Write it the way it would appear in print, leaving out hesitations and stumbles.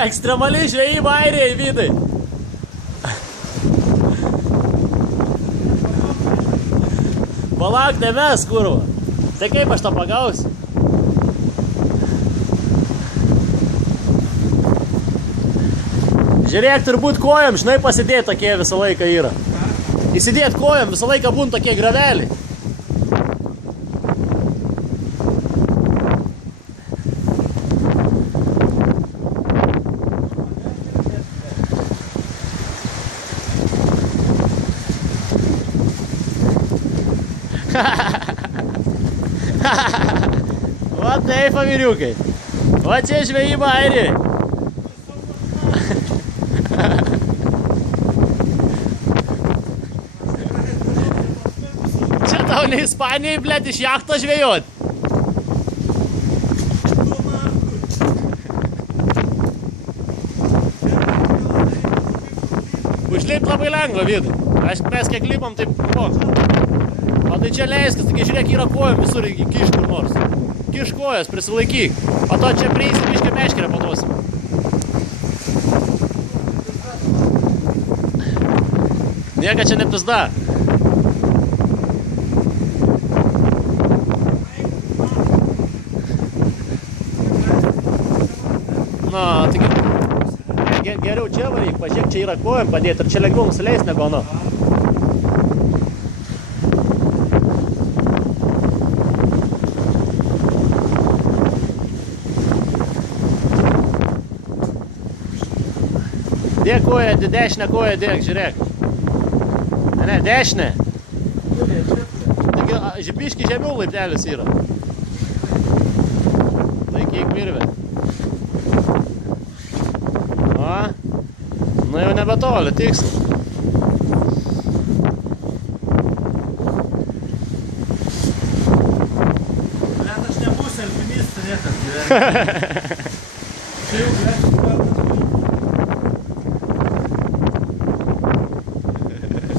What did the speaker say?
Ekstremali žvejyba Airijai, Vydai. Palauk, ne mes, kurva. Tai kaip aš tą pagausiu? Žiūrėk, turbūt kojom, žinai, pasidėti tokie visą laiką yra. Įsidėti kojom, visą laiką būna tokie graveliai. Va taip, vyriukai. Va čia žvejyba Airijai. Čia tau ne Ispanijai, blėt, iš jachto žvejot. Užlipt labai lengva, Vydai. Mes kiek lipam, taip, o tai čia leiskis, taigi žiūrėk, yra kojom visur kiš kur nors. Kiš kojas, prisilaikyk. O to čia prieisi biškę meškerę paduosim. Nieka čia nepizda. Na, taigi geriau čia varyk, pažiūrėk, čia yra kojom padėti ir čia lengviau nusileis negu ano. Dėk koją, dešinę koją dėk, žiūrėk. Ne, dešinę. Taigi, biškį žemiau laiptelis yra. Laikyk virvę. O, nu jau nebetoli, tiksliai. Bet aš nebūsiu alpinistas niekad gyvenime.